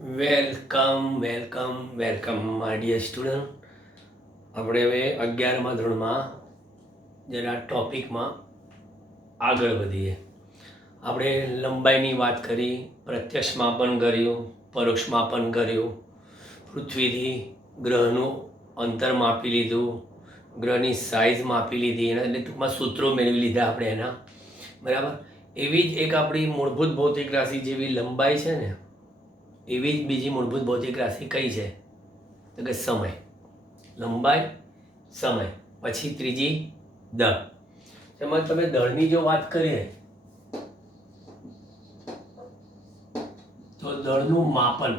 Welcome my dear student. આપણે હવે 11મા ધોરણમાં જરા ટોપિકમાં આગળ વધીએ. આપણે લંબાઈની વાત કરી, પ્રત્યક્ષ માપન કર્યું, પરોક્ષ માપન કર્યું, પૃથ્વીથી ગ્રહનું અંતર માપી લીધું, ગ્રહની સાઇઝ માપી લીધી, એટલે ટૂંકમાં સૂત્રો મેળવી લીધા આપણે એના. બરાબર. એવી જ એક આપણી મૂળભૂત ભૌતિક રાશિ જેવી લંબાઈ છે ને, એવી જ બીજી મૂળભૂત ભૌતિક રાશિ કઈ છે તો કે સમય. લંબાઈ, સમય. પછી ત્રીજી દળ. એમાં તમે દળની જો વાત કરીએ તો દળનું માપન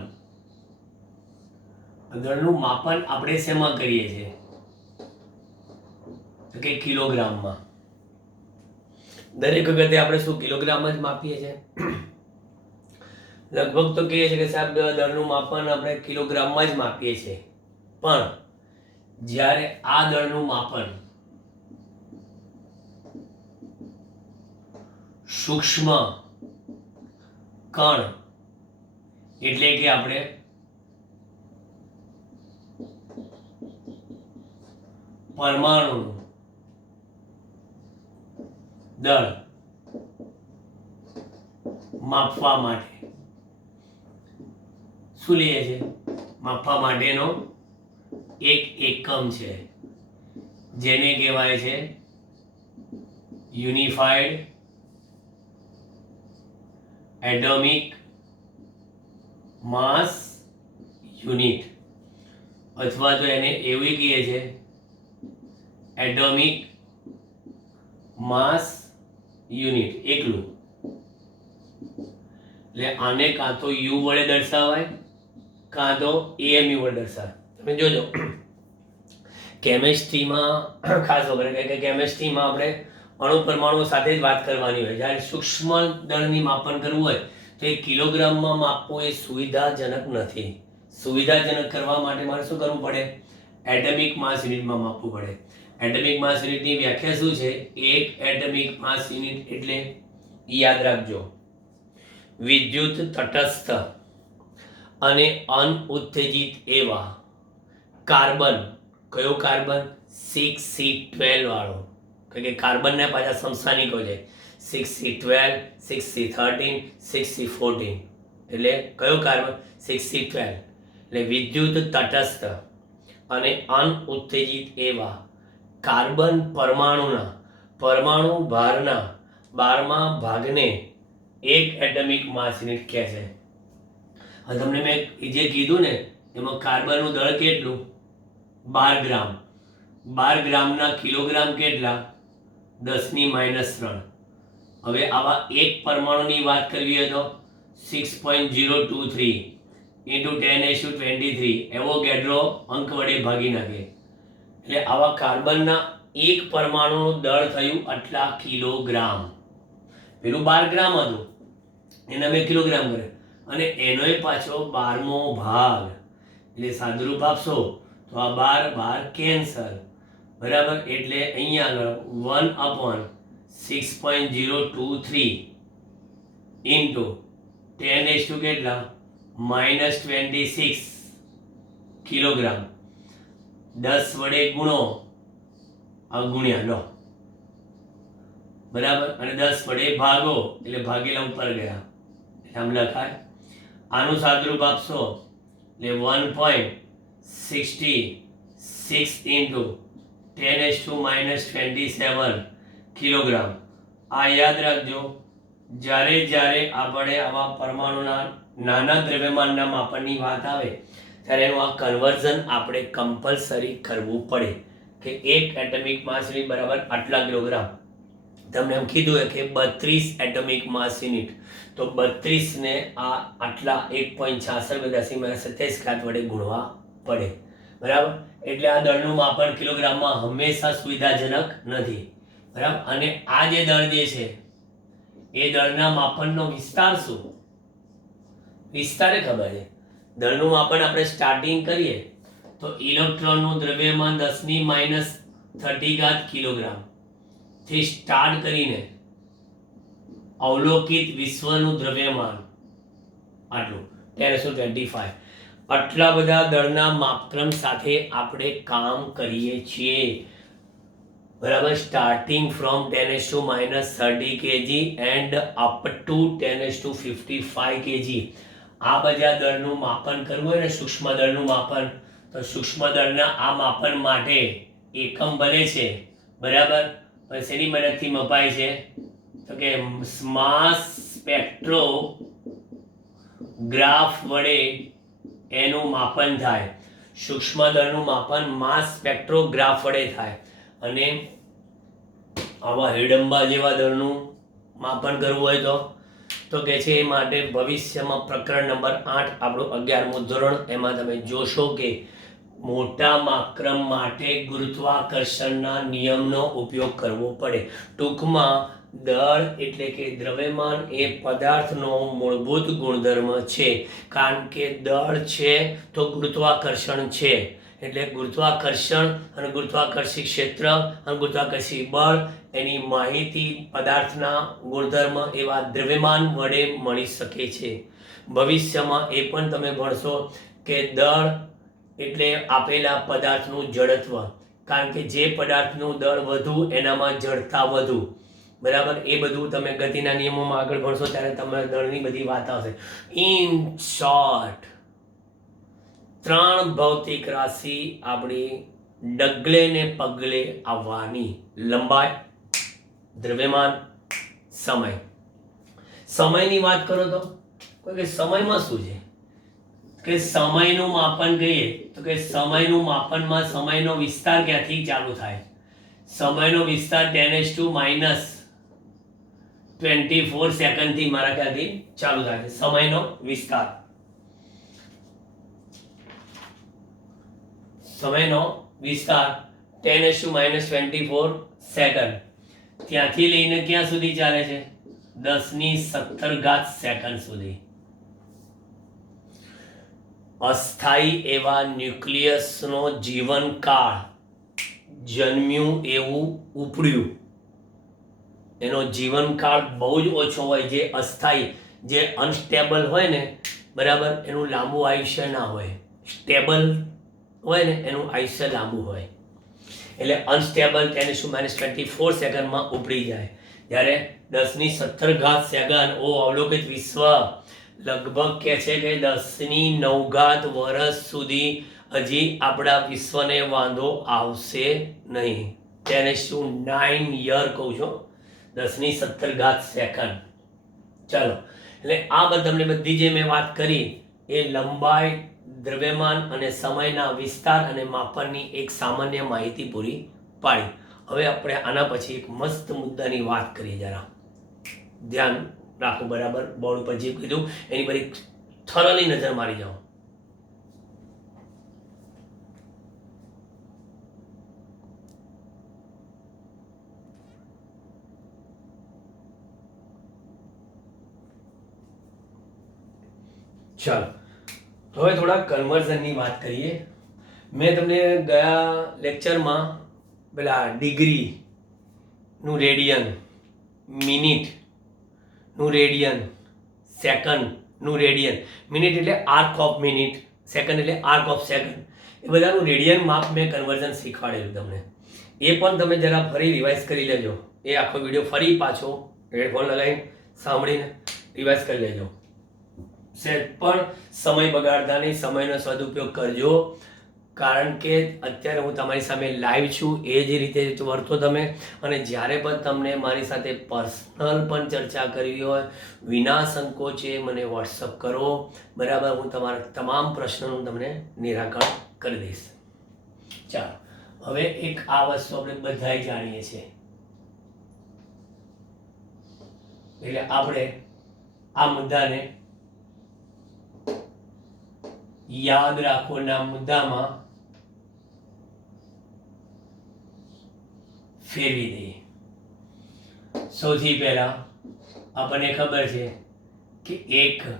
આપણે શેમાં કરીએ છીએ તો કે કિલોગ્રામમાં. દરેક વખતે આપણે શું કિલોગ્રામ જ માપીએ છીએ? લગભગ તો કહીએ છીએ કે સાહેબ દળનું માપન આપણે કિલોગ્રામમાં જ માપીએ છીએ, પણ જ્યારે આ દળનું માપન સૂક્ષ્મ કણ એટલે કે આપણે પરમાણુનું દળ માપવા માટે શું લઈએ છીએ? માપવા માટેનો એક એકમ છે જેને કહેવાય છે યુનિફાઈડ એટોમિક માસ યુનિટ, અથવા તો એને એવું કહીએ છે એટોમિક માસ યુનિટ એકલું. એટલે આને કાં તો યુ વડે દર્શાવાય કાં તો એમયુ વડે દર્શાવાય. તમે જોજો કેમેસ્ટ્રીમાં ખાસ વગર કે કેમેસ્ટ્રીમાં આપણે અણુ પરમાણુઓ સાથે જ વાત કરવાની હોય. જ્યારે સૂક્ષ્મ દળની માપન કરવું હોય તો એ કિલોગ્રામમાં માપવું એ સુવિધાજનક નથી. સુવિધાજનક કરવા માટે મારે શું કરવું પડે? એટમિક માસ યુનિટમાં માપવું પડે. એટમિક માસ યુનિટની વ્યાખ્યા શું છે? એક એટમિક માસ યુનિટ એટલે યાદ રાખજો, વિદ્યુત તટસ્થ અને અનઉત્તેજિત એવા કાર્બન. કયો કાર્બન? 6C12 વાળો, કારણ કે કાર્બનના પાછા સમસ્થાનિકો છે 6C12, 6C13, 6C14. એટલે કયો કાર્બન? 6C12. એટલે વિદ્યુત તટસ્થ અને અનઉત્તેજિત એવા કાર્બન પરમાણુ ભારના 12મા ભાગને એક એટમિક માસ યુનિટ કહે છે. હવે તમને મેં જે કીધું ને એમાં કાર્બનનું દળ કેટલું? 12 ગ્રામ. 12 ગ્રામના કિલોગ્રામ કેટલા? 10⁻3. હવે આવા એક પરમાણુની વાત કરવી હોય તો 6.023 into 10⁻23 એવોગાડ્રો અંક વડે ભાગી નાખે. એટલે આવા કાર્બનના એક પરમાણુનું દળ થયું આટલા કિલોગ્રામ. પેલું 12 ગ્રામ હતું એને અમે કિલોગ્રામ કરે, અને એનોય પાછો 12મો ભાગ. એટલે સાદુરૂપ આપશો તો આ 12 કેન્સર. બરાબર. એટલે અહીંયા આગળ 1/6.023 into 10⁻⁻26 કિલોગ્રામ. 10 વડે ગુણો, આ ગુણ્યા લો. બરાબર. અને 10 વડે ભાગો એટલે ભાગેલા ઉપર ગયા. આમ લખાય. આનું સાદુરૂપ આપશો એટલે 1.66 into 10⁻⁻27 કિલોગ્રામ. આ યાદ રાખજો, જ્યારે આપણે આવા પરમાણુના નાના દ્રવ્યમાનના માપનની વાત આવે ત્યારે એનું આ કન્વર્ઝન આપણે કમ્પલસરી કરવું પડે કે એક એટમિક માસ યુનિટ બરાબર આટલા કિલોગ્રામ. તમને એમ કીધું હોય કે 32 એટમિક માસ યુનિટ, તો 32 ને આ આટલા 1.66 વડે ગુણવા પડે. બરાબર. એટલે આ દળનું માપન કિલોગ્રામમાં હંમેશા સુવિધાજનક નથી. બરાબર. અને આ જે દળ જે છે એ દળના માપનનો વિસ્તાર શું? વિસ્તારે ખબર છે. દળનું માપન આપણે સ્ટાર્ટિંગ કરીએ તો ઇલેક્ટ્રોનનું દ્રવ્યમાન 10⁻30 કિલોગ્રામ થી સ્ટાર્ટ કરીને અવલોકિત વિશ્વનું દ્રવ્યમાન આટલું 10^25. આટલા બધા દળના માપક્રમ સાથે આપણે કામ કરીએ છીએ, બરાબર. Starting from 10^-30 kg end up to 10^55 kg. આ બધા દળનું માપન કરવું હોય ને, સૂક્ષ્મ દળનું માપન, તો સૂક્ષ્મ દળના આ માપન માટે એકમ બને છે, બરાબર. પણ શેની મદદથી મપાય છે? તો કે માસ સ્પેક્ટ્રોગ્રાફ વડે એનું માપન થાય. સૂક્ષ્મ દળનું માપન માસ સ્પેક્ટ્રોગ્રાફ વડે થાય. અને આવા હિડમ્બા જેવા દળનું માપન કરવું હોય તો કે છે એ માટે ભવિષ્યમાં પ્રકરણ નંબર 8 આપણું 11મું ધોરણ, એમાં તમે જોશો કે મોટા માપક્રમ માટે ગુરુત્વાકર્ષણના નિયમનો ઉપયોગ કરવો પડે. ટૂંકમાં દળ એટલે કે દ્રવ્યમાન એ પદાર્થનો મૂળભૂત ગુણધર્મ છે, કારણ કે દળ છે તો ગુરુત્વાકર્ષણ છે. એટલે ગુરુત્વાકર્ષણ અને ગુરુત્વાકર્ષી ક્ષેત્ર અને ગુરુત્વાકર્ષી બળ એની માહિતી પદાર્થના ગુણધર્મ એવા દ્રવ્યમાન વડે મળી શકે છે. ભવિષ્યમાં એ પણ તમે ભણશો કે દળ એટલે આપેલા પદાર્થનું જડત્વ, કારણ કે જે પદાર્થનું દળ વધુ એનામાં જડતા વધુ, બરાબર. એ બધું તમે ગતિના નિયમોમાં આગળ ભણશો ત્યારે તમારે દળની બધી વાત આવશે. ઇન શોર્ટ, 3 ભૌતિક રાશિ આપણી ડગલે ને પગલે આવવાની: લંબાઈ, દ્રવ્યમાન, સમય. સમયની વાત કરો તો કે સમયમાં શું છે કે સમયનું માપન કહીએ તો કે સમયનું માપનમાં સમયનો વિસ્તાર ક્યાંથી ચાલુ થાય? સમયનો વિસ્તાર 10^24 સેકન્ડથી મારા ખ્યાલથી ચાલુ થાય છે. સમયનો વિસ્તાર, સમયનો વિસ્તાર 10^-24 સેકન્ડ. ત્યાંથી લઈને ક્યાં સુધી ચાલે છે? 10^17 સેકન્ડ સુધી. અસ્થાયી એવા ન્યુક્લિયસનો જીવનકાળ, જન્મ્યું એવું ઉપડ્યું, એનો જીવનકાળ બહુ જ ઓછો હોય. જે અસ્થાયી, જે અનસ્ટેબલ હોય ને, બરાબર, એનું લાંબુ આયુષ્ય ના હોય. સ્ટેબલ હોય ને એનું આયુષ્ય લાંબુ હોય. એટલે અનસ્ટેબલ 10^-24 સેકન્ડમાં ઉપડી જાય. જ્યારે 10^17 સેકન્ડ, ઓ અવલોકિત વિશ્વ, લગભગ કહે છે કે 10^9 વર્ષ સુધી હજી આપણા વિશ્વને વાંધો આવશે નહીં. 10^9 યર કહું છું, 10^17 સેકન્ડ. ચાલો, એટલે આ તમને બધી જે મેં વાત કરી એ લંબાઈ, દ્રવ્યમાન અને સમયના વિસ્તાર અને માપનની એક સામાન્ય માહિતી પૂરી પાડી. હવે આપણે આના પછી એક મસ્ત મુદ્દાની વાત કરીએ. જરા ધ્યાન રાખો, બરાબર. બોર્ડ ઉપર જે કીધું એની પર એક થોરોલી નજર મારી જાઓ. ચાલો, હવે થોડા કન્વર્ઝનની વાત કરીએ. મેં તમને ગયા લેક્ચરમાં પેલા ડિગ્રીનું રેડિયન, મિનિટનું રેડિયન, સેકન્ડનું રેડિયન, મિનિટ એટલે આર્ક ઓફ મિનિટ, સેકન્ડ એટલે આર્ક ઓફ સેકન્ડ, એ બધાનું રેડિયન માપ મેં કન્વર્ઝન શીખવાડેલું તમને. એ પણ તમે જરા ફરી રિવાઇઝ કરી લેજો. એ આખો વિડીયો ફરી પાછો હેડફોન લગાવીને સાંભળીને રિવાઇઝ કરી લેજો. સેટ પણ સમય બગાડતા નહીં, સમયનો સદુપયોગ કરજો. કારણ કે અત્યારે હું તમારી સામે લાઈવ છું, એ જ રીતે વર્તો તમે. અને જ્યારે પણ તમને મારી સાથે પર્સનલ પણ ચર્ચા કરવી હોય, વિના સંકોચે મને વોટ્સઅપ કરો, બરાબર. હું તમારા તમામ પ્રશ્નોનું તમને નિરાકરણ કરી દઈશ. ચાલો, હવે એક આ વસ્તુ આપણે બધાય જાણીએ છીએ, એટલે આપણે આ મુદ્દાને યાદ રાખવાના મુદ્દામાં ફેરવી દઈએ. સૌથી પહેલા આપણને ખબર છે કે 1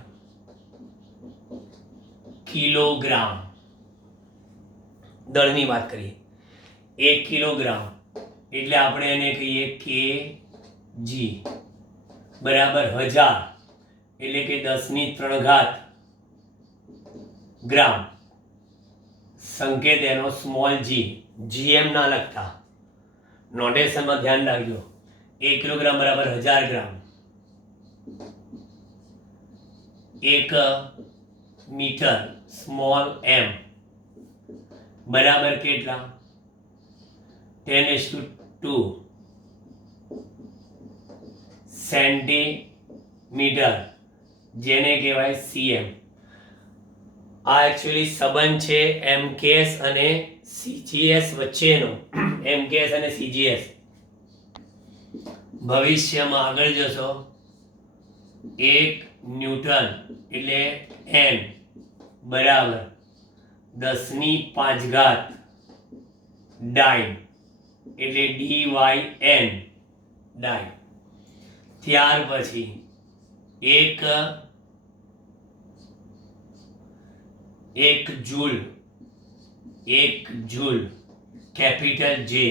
કિલોગ્રામ દળની વાત કરીએ. 1 કિલોગ્રામ એટલે આપણે એને કહીએ kg, બરાબર. 1000 એટલે કે 10^3 ગ્રામ, સંકેત એનો સ્મોલ જી, જીએમ ના લખતા, નોટેશનમાં ધ્યાન રાખજો. 1 કિલોગ્રામ બરાબર 1000 ગ્રામ. 1 મીટર સ્મોલ એમ બરાબર કેટલા? 10:2 સેન્ટીમીટર, જેને કહેવાય સીએમ. આ એકચ્યુઅલી સંબંધ છે એમકેએસ અને સીજીએસ વચ્ચેનો. એમકેએસ અને સીજીએસ. ભવિષ્યમાં આગળ જશો 1 ન્યૂટન એટલે એન બરાબર 10⁵ ડાઇન એટલે DYN ડાઇન. ત્યાર પછી 1 જૂલ, 1 જૂલ કેપિટલ જે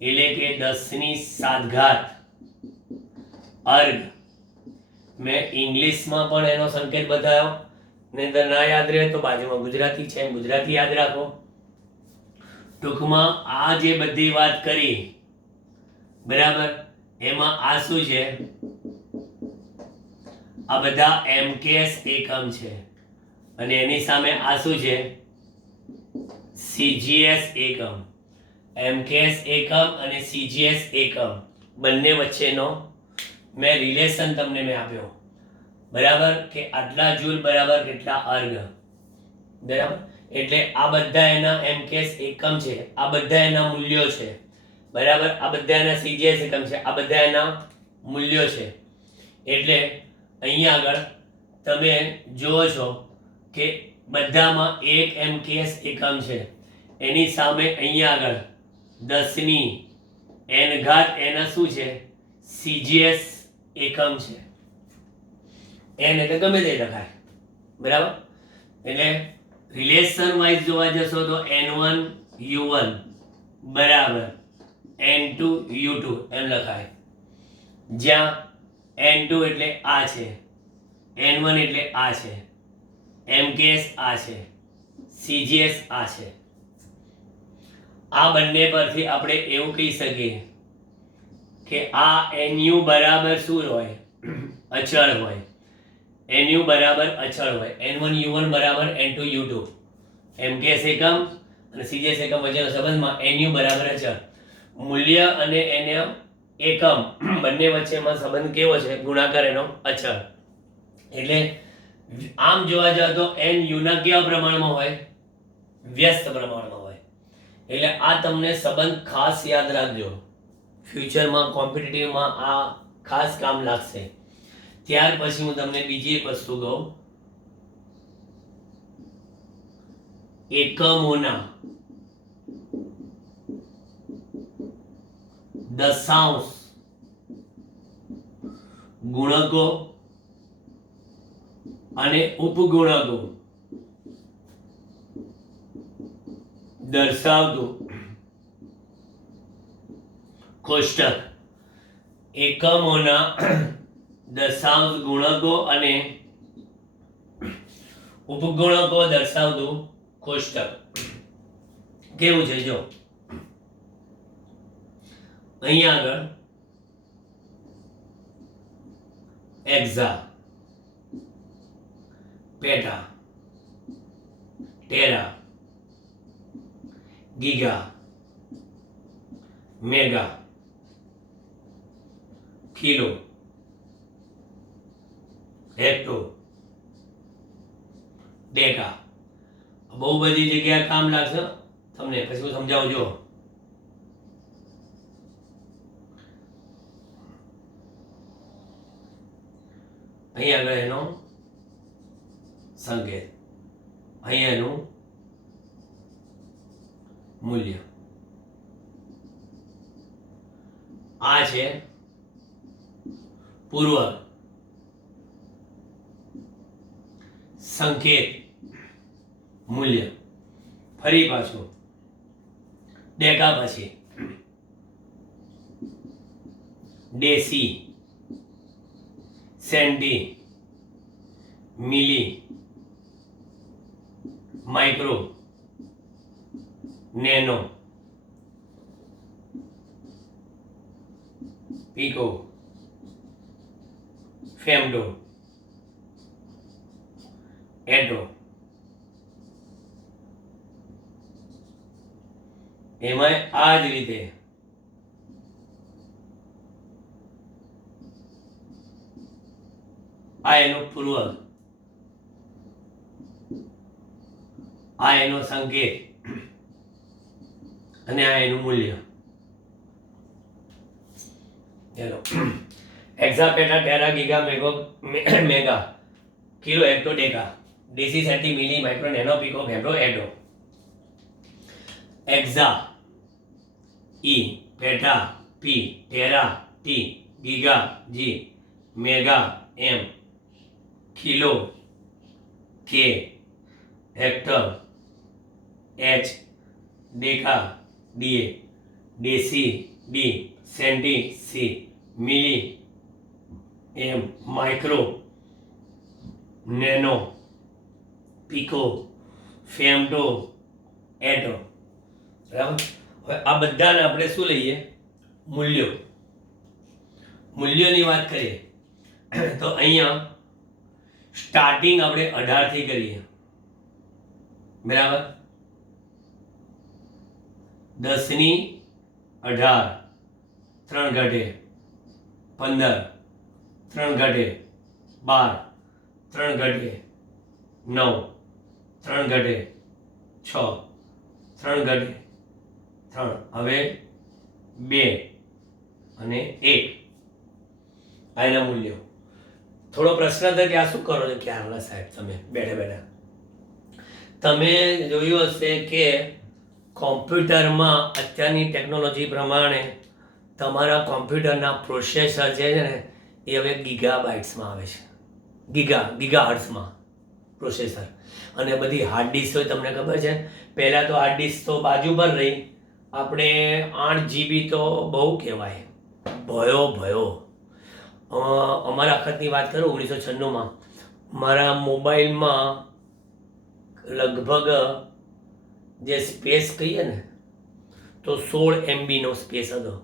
એટલે કે 10⁷ અર્ગ. મેં ઇંગ્લિશમાં પણ એનો સંકેત બતાવ્યો, નહીંતર ના યાદ રહે તો બાજુમાં ગુજરાતી છે, ગુજરાતી યાદ રાખો. ટૂંકમાં આ જે બધી વાત કરી બરાબર, એમાં આ શું છે? આ બધા એમકેએસ એકમ છે અને એની સામે આ શું છે? સીજીએસ એકમ. એમકેએસ એકમ અને સીજીએસ એકમ બંને વચ્ચેનો મેં રિલેશન તમને મેં આપ્યો બરાબર, કે આટલા જૂલ બરાબર કેટલા અર્ગ બરાબર. એટલે આ બધા એના એમકેએસ એકમ છે, આ બધા એના મૂલ્યો છે બરાબર, આ બધા એના સીજીએસ એકમ છે, આ બધા એના મૂલ્યો છે. એટલે અહીંયા આગળ તમે જુઓ છો કે બધામાં 1 એમકેએસ એકમ છે, એની સામે અહીંયા આગળ 10⁻⁴ એના શું છે? સીજીએસ એકમ છે. એન એટલે ગમે તે લખાય બરાબર. એટલે રિલેશન વાઇઝ જોવા જશો તો N1 U1 બરાબર N2 U2 એમ લખાય, જ્યાં N2 એટલે આ છે, N1 એટલે આ છે, એમકેએસ આ છે, સીજીએસ આ છે. આ બંને પરથી આપણે એવું કહી શકીએ કે આ NU બરાબર શું હોય? અચળ હોય. NU બરાબર અચળ હોય. N1 U1 બરાબર N2 U2. એમકેએસ એકમ અને સીજીએસ એકમ વચ્ચેનો સંબંધમાં NU બરાબર અચળ. મૂલ્ય અને એના એકમ બંને વચ્ચેમાં સંબંધ કેવો છે? ગુણાકાર એનો અચળ. એટલે આમ જોવા જાવ તો NU ના કેવા પ્રમાણમાં હોય? વ્યસ્ત પ્રમાણમાં હોય. એટલે આ તમને સંબંધ ખાસ યાદ રાખજો, ફ્યુચરમાં કોમ્પિટિટિવમાં આ ખાસ કામ લાગશે. ત્યાર પછી હું તમને બીજી એક વસ્તુ કહું, એકમોના દશાંશ, ગુણકો અને ઉપગુણકો દર્શાવતું કોષ્ટક. એકમોના દશાંશ, ગુણકો અને ઉપગુણકો દર્શાવતું કોષ્ટક કેવું છે? જો અહીંયા આગળ એક્ઝા, પેટા, Terra, giga, mega, kilo, hecto, deca. બહુ બધી જગ્યાએ કામ લાગશે તમને, પછી હું સમજાવું. જો અહીં આગળ એનો સંકેત, અહીં એનું મૂલ્ય. આ છે પૂર્વ સંકેત મૂલ્ય. ફરી પાછું ડેકા, પછી ડેસી, સેન્ટી, મિલી, माइक्रो, नैनो, पिको, फेमटो, एटो, एमां आ ज रीते आ एनो पूर्वक, आ एनो संकेत અને આ એનું મૂલ્ય. ચલો exa peta tera giga mega kilo hecto deca deci centi milli micro nano pico ફેબ્રો atto. Exa E, peta P, tera T, giga G, mega M, kilo K, hecto H, deca DA, deci D, centi C, milli M, micro nano pico femto atto. બરાબર. હવે આ બધાને આપણે શું લઈએ? મૂલ્યો. મૂલ્યોની વાત કરીએ તો અહીંયા સ્ટાર્ટિંગ આપણે 18 થી કરીએ. બરાબર. 10 ની 18 3 ઘટે 15 3 ઘટે 12 3 ઘટે 9 3 ઘટે 6 3 ઘટે 3. હવે 2 અને 1 આ એના મૂલ્યો. થોડો પ્રશ્ન હતો કે આ શું કરો છો ક્યારના સાહેબ તમે બેઠા બેઠા? તમે જોયું હશે કે કોમ્પ્યુટરમાં અત્યારની ટેકનોલોજી પ્રમાણે તમારા કોમ્પ્યુટરના પ્રોસેસર જે છે ને એ હવે ગીગાબાઇટ્સમાં આવે છે. ગીગાહર્ટ્ઝમાં પ્રોસેસર. અને બધી હાર્ડ ડિસ્ક હોય તમને ખબર છે, પહેલાં તો હાર્ડ ડિસ્ક તો બાજુ પર રહી, આપણે 8 GB તો બહુ કહેવાય. ભયો અમારા વખતની વાત કરું 1996માં મારા મોબાઈલમાં લગભગ જે સ્પેસ કહીએ ને તો 16 MB નો સ્પેસ હતો.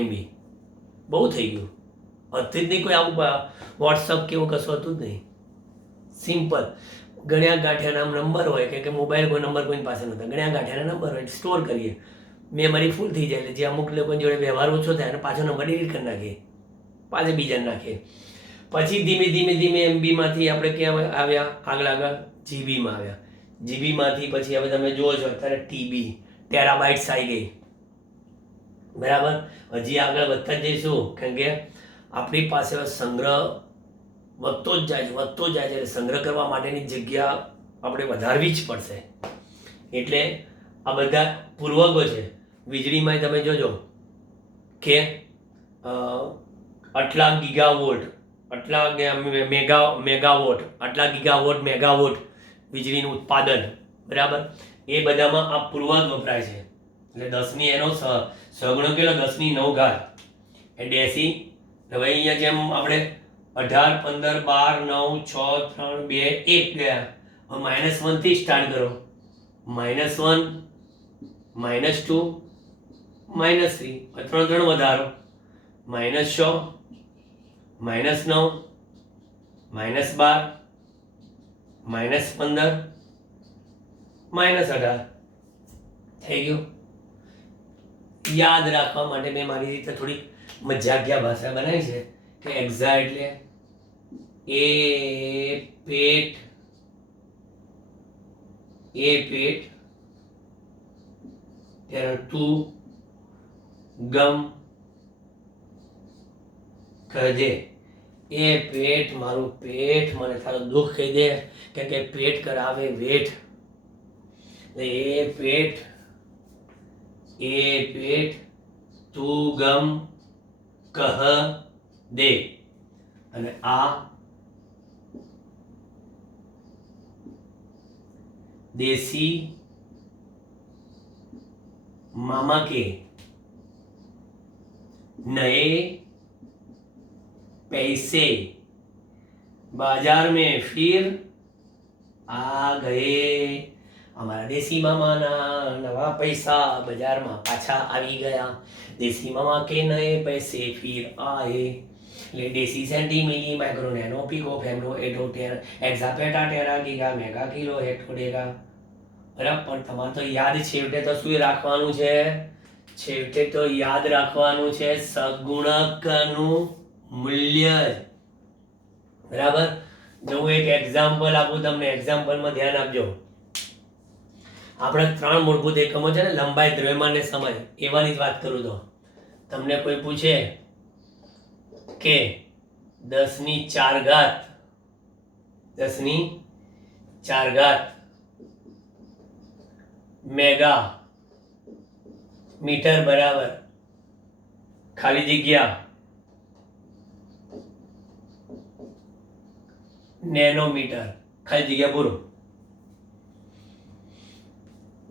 MB બહુ થઈ ગયું. હતી જ નહીં કોઈ આવું વોટ્સઅપ કેવું કશું હતું જ નહીં. સિમ્પલ ગણ્યા ગાંઠિયાના નંબર હોય કે મોબાઈલ કોઈ નંબર કોઈની પાસે નહોતા, ગણ્યા ગાંઠિયાના નંબર હોય સ્ટોર કરીએ, મેમરી ફૂલ થઈ જાય એટલે જે અમુક લોકોની જોડે વ્યવહાર ઓછો થાય અને પાછો નંબર ડિલીટ કરી નાખીએ, પાછે બીજાને નાખીએ. પછી ધીમે MBમાંથી આપણે ક્યાં આવ્યા? આગળ જીબીમાં આવ્યા. જીબીમાંથી પછી હવે તમે જુઓ છો અત્યારે ટીબી, ટેરાબાઇટ્સ આવી ગઈ. બરાબર. હજી આગળ વધતા જ જઈશું કારણ કે આપણી પાસે સંગ્રહ વધતો જ જાય છે. સંગ્રહ કરવા માટેની જગ્યા આપણે વધારવી જ પડશે. એટલે આ બધા પૂર્વકો છે. વીજળીમાં તમે જોજો કે આટલા ગીગાવોટ, આટલા મેગાવોટ, આટલા ગીગાવોટ મેગાવોટ વીજળીનું ઉત્પાદન. બરાબર. એ બધામાં આ પૂર્વક વપરાય છે. એટલે 10 ની એનો સગુણો કેટલો? 10 ની 9 ઘાત એટલે 80. હવે અહીંયા જેમ આપણે 18 15 12 9 6 3 2 1 ગયા. હવે -1 થી સ્ટાર્ટ કરો. -1 -2 -3 ત્રણ વધારો. -6 -9 -12 -15 -18 થઈ ગયું. યાદ રાખવા માટે મેં મારી રીતે થોડી મજાકિયા ભાષા બનાવી છે કે એક્ઝા એટલે પેટ ત્યારે તું ગમ કહેજે. એ પેટ મારું પેટ મને તારું દુઃખ કહી દે કે પેટ કરાવે વેઠ. એ પેટ તું ગમ કહ દે. અને આ દેશી मामा के नए पैसे बाजार में फिर आ गए. અમારા દેશી મામાના નવા પૈસા બજારમાં પાછા આવી ગયા, દેશી મામા કે નए पैसे फिर आए, એટલે દેશી સેન્ટી મિલી માઇક્રો નેનો પીકો ફેમનો એડો ટેર એક્ઝા પેટા ટેરા ગીગા મેગા કિલો હેક્ટોડેગા. બરાબર, પણ તમારે તો યાદ છેવટે તો શું રાખવાનું છે? છેવટે તો યાદ રાખવાનું છે સગુણકનું મૂલ્ય. બરાબર, જો હું એક એક્ઝામ્પલ આપું તમને, એક્ઝામ્પલમાં ધ્યાન આપજો. આપણે 3 મૂળભૂત એકમો છે ને, લંબાઈ, દ્રવ્યમાન ને સમય, એવાની જ વાત કરું તો તમને કોઈ પૂછે કે 10⁴ 10⁴ મેગા મીટર બરાબર ખાલી જગ્યા નેનોમીટર ખાલી જગ્યા પૂરું.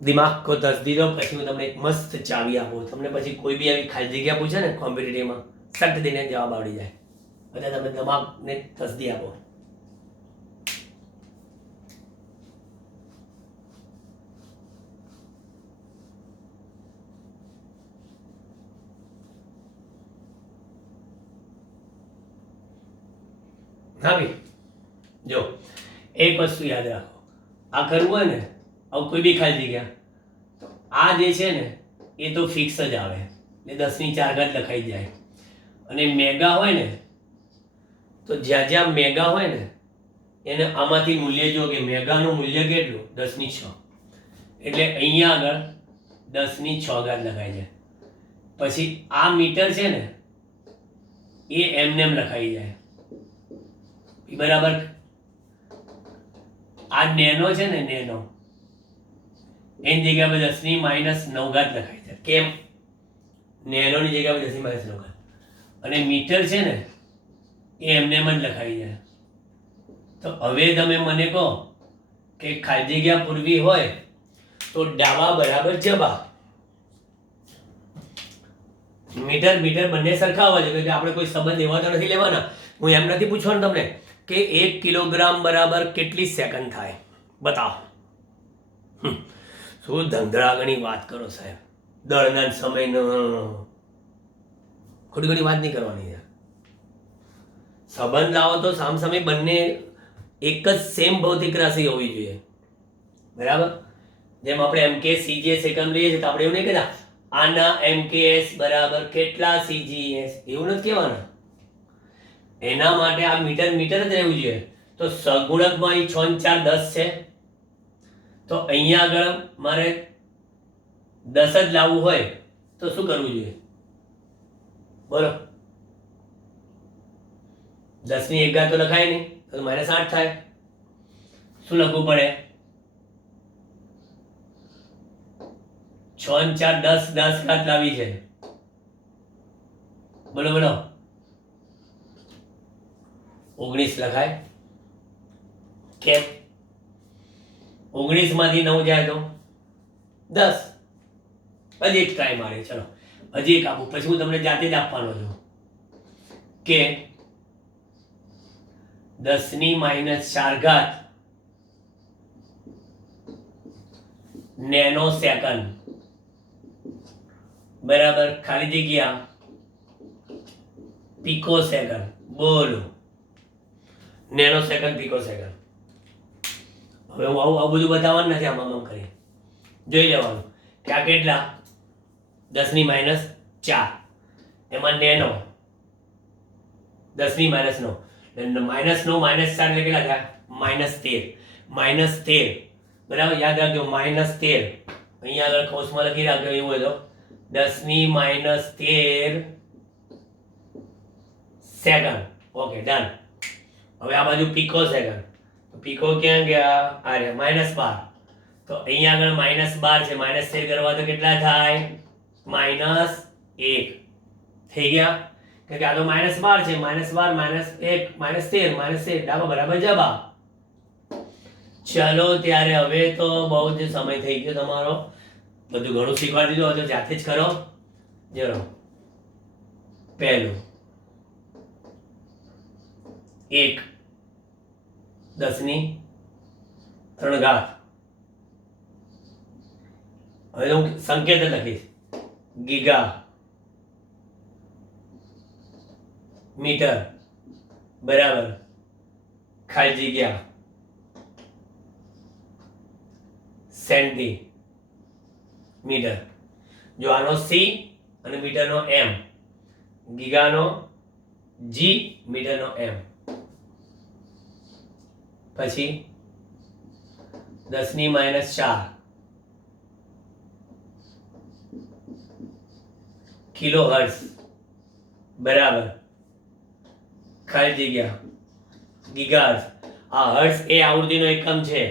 દિમાગ કો દસ દીધો. પછી હું તમને એક મસ્ત ચાવી આપું. તમને પછી કોઈ બી આવી ખાલી જગ્યા પૂછે ને કોમ્પિટિટિવમાં, સટ દઈને જવાબ આવડી જાય. એટલે તમે દિમાગને તસદી આપો. હા ભાઈ, જો એક વસ્તુ યાદ રાખો, આ કરવું હોય ને, હવે કોઈ બી ખાલી જગ્યા, તો આ જે છે ને એ તો ફિક્સ જ આવે, એટલે 10⁴ લખાઈ જાય. અને મેગા હોય ને, તો જ્યાં જ્યાં મેગા હોય ને એને આમાંથી મૂલ્ય જો કે મેગાનું મૂલ્ય કેટલું? 10⁶. એટલે અહીંયા આગળ 10⁶ લખાઈ જાય. પછી આ મીટર છે ને એ એમનેમ લખાઈ જાય. બરાબર, આ નેનો છે ને, નેનો એની જગ્યા પર 10⁻⁹ લખાઈ જાય. કેમ? નેનોની જગ્યા પર 10⁻⁹. અને મીટર છે ને એ એમનેમ જ લખાઈ જાય. તો હવે તમે મને કહો કે ખાલી જગ્યા પૂરવી હોય તો ડાબા બરાબર જબા. મીટર મીટર બંને સરખા હોવા જોઈએ, કે આપણે કોઈ સંબંધ એવા તો નથી લેવાના. હું એમ નથી પૂછવાનું તમને કે 1 કિલોગ્રામ બરાબર કેટલી સેકન્ડ થાય, બતાવો. શું ધંધળાગણી વાત કરો સાહેબ, દળના સમયનો ખોટી ખોટી વાત નહીં કરવાની છે. સંબંધ લાવો તો સામસામે બંને એક જ સેમ ભૌતિક રાશિ હોવી જોઈએ. બરાબર, જેમ આપણે MK CGS સેકન્ડ લઈએ છીએ તો આપણે એવું નહીં કહેતા આના MKS બરાબર કેટલા CGS, એવું નથી કહેવાના. એના માટે આ મીટર મીટર જ રહેવું જોઈએ. તો સગુણકમાં 6 4 10 છે, તો અહીંયા આગળ મારે 10 જ લાવવું હોય તો શું કરવું જોઈએ? બોલો. 10⁻1 તો લખાય નહીં, તો -8 થાય. શું લખવું પડે? 6 4 10 10 લાવી છે. બોલો બોલો. 19 લખાય. કેમ? 19 માંથી 9 જાય તો 10. હજી એક ટ્રાય મારી, ચલો હજી એક આપું, પછી હું તમને જાતે જ આપવાનો છું કે 10⁻⁴ નેનો સેકન્ડ બરાબર ખાલી જગ્યા પીકો સેકન્ડ. બોલો, નેનો સેકન્ડ પીકો સેકન્ડ. હવે હું આવું બધું બતાવવાનું નથી, આમ કરી જોઈ લેવાનું કે આ કેટલા? 10⁻⁴. એમાં નેનો 10⁻⁹. -9 -4 એટલે કેટલા થયા? -13. બરાબર, યાદ રાખજો -13. અહીંયા આગળ કૌંસમાં લખી રાખજો એવું હોય તો 10⁻13 સેકન્ડ. Okay, done. હવે આ બાજુ પીકો સેકન્ડ, તો પીકો ક્યાં ગયા? આ રહ્યા -12. તો અહીંયા આગળ -12 છે, -13 કરવા તો કેટલા થાય? -1 થઈ ગયા. કે આ તો -12 છે, -12 -1 -13 ડાબા બરાબર જબા. ચલો ત્યારે હવે તો બહુ જ સમય થઈ ગયો તમારો, બધું ઘણું શીખવા દીધું, હવે તો જાતે જ કરો. જરો પહેલું 1 10⁻³ હવે હું સંકેત લખીશ ગીગા મીટર બરાબર ખાલી જગ્યા સેન્ટીમીટર. જો આનો સી અને મીટરનો એમ, ગીગાનો જી, મીટરનો એમ. પછી 10⁻⁴ કિલો હર્ટ્ઝ બરાબર ખાલી જગ્યા ગીગાહર્ટ્ઝ. આ હર્ટ્ઝ એ આવૃત્તિનો એકમ છે.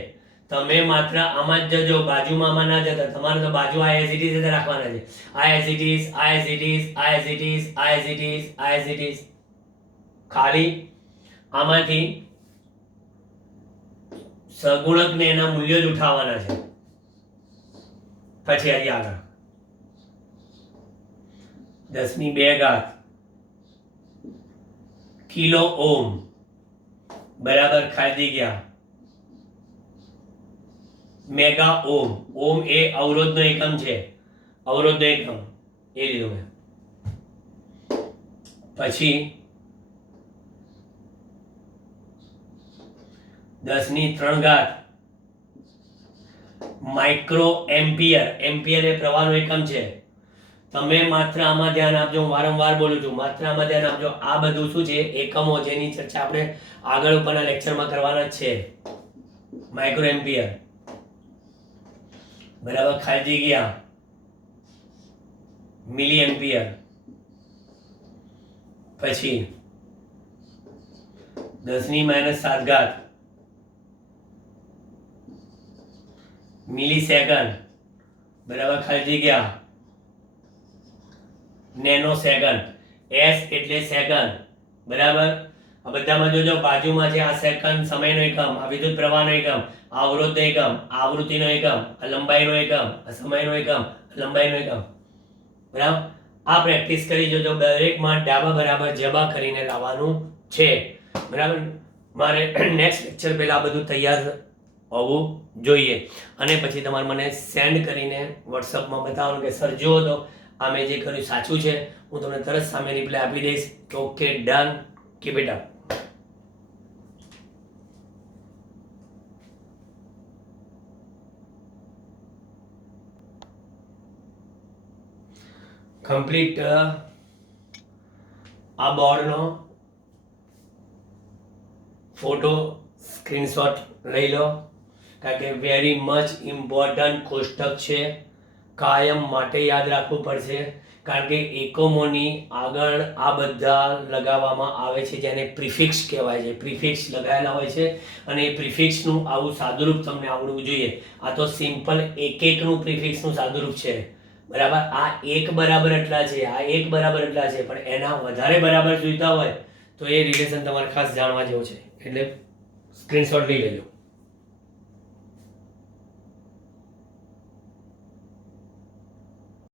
તમે માત્ર આમાં જ જજો, બાજુમાં આમાં ના જતા. તમારે તો બાજુ આ એઝ ઇટ ઇઝ રાખવાના છે. આ એઝ ઇટ ઇઝ, આ એઝ ઇટ ઇઝ, આ એઝ ઇટ ઇઝ, આ એઝ ઇટ ઇઝ, આ એઝ ઇટ ઇઝ. ખાલી આમાંથી સગુણકને એના મૂલ્યો જ ઉઠાવવાના છે. પછી આજે આગળ 10⁻² કિલો ઓમ બરાબર ખાલી જગ્યા મેગા ઓમ. ઓમ એ અવરોધનો એકમ છે, અવરોધનો એકમ એ લીધો મેં. પછી 10⁻³ માઇક્રો એમ્પિયર. એમ્પિયર એ પ્રવાહનો એકમ છે. તમે માત્ર આમાં ધ્યાન આપજો, હું વારંવાર બોલું છું, માત્ર આમાં ધ્યાન આપજો. આ બધું શું છે? એકમો, જેની ચર્ચા આપણે આગળ ઉપરના લેક્ચરમાં કરવાના જ છે. માઇક્રો એમ્પિયર બરાબર ખાલી જગ્યા મિલી એમ્પિયર. પછી 10⁻⁷ મિલી સેકન્ડ બરાબર ખાલી જગ્યા નેનો સેકન્ડ. એસ એટલે સેકન્ડ બરાબર. આ બધામાં જોજો બાજુમાં છે આ સેકન્ડ સમયનો એકમ, આ વિદ્યુત પ્રવાહનો એકમ, આ અવરોધનો એકમ, આ આવૃત્તિનો એકમ, આ લંબાઈનો એકમ, આ સમયનો એકમ, આ લંબાઈનો એકમ. બરાબર. આ પ્રેક્ટિસ કરી જોજો. દરેકમાં ડાબા બરાબર જબા કરીને લાવવાનું છે. બરાબર. મારે નેક્સ્ટ લેક્ચર પહેલા આ બધું તૈયાર હોવું જોઈએ. અને પછી તમારે મને સેન્ડ કરીને વોટ્સઅપમાં બતાવવાનું કે સર જુઓ તો આ મેં જે કર્યું સાચું છે. હું તમને તરત સામે રિપ્લાય આપી દઈશ કે okay done, keep it up. Complete આ બોર્ડનો ફોટો સ્ક્રીનશોટ લઈ લો, કારણ કે વેરી મચ ઇમ્પોર્ટન્ટ કોષ્ટક છે. કાયમ માટે યાદ રાખવું પડશે, કારણ કે એકમોની આગળ આ બધા લગાવવામાં આવે છે, જેને પ્રિફિક્સ કહેવાય છે. પ્રિફિક્સ લગાવેલા હોય છે અને એ પ્રિફિક્સનું આવું સાદુરૂપ તમને આવડવું જોઈએ. આ તો સિમ્પલ એકનું પ્રિફિક્સનું સાદુરૂપ છે. બરાબર. આ એક બરાબર એટલા છે, આ એક બરાબર એટલા છે, પણ એના વધારે બરાબર જોઈતા હોય તો એ રિલેશન તમારે ખાસ જાણવા જેવું છે. એટલે સ્ક્રીનશોટ લઈ લેજો.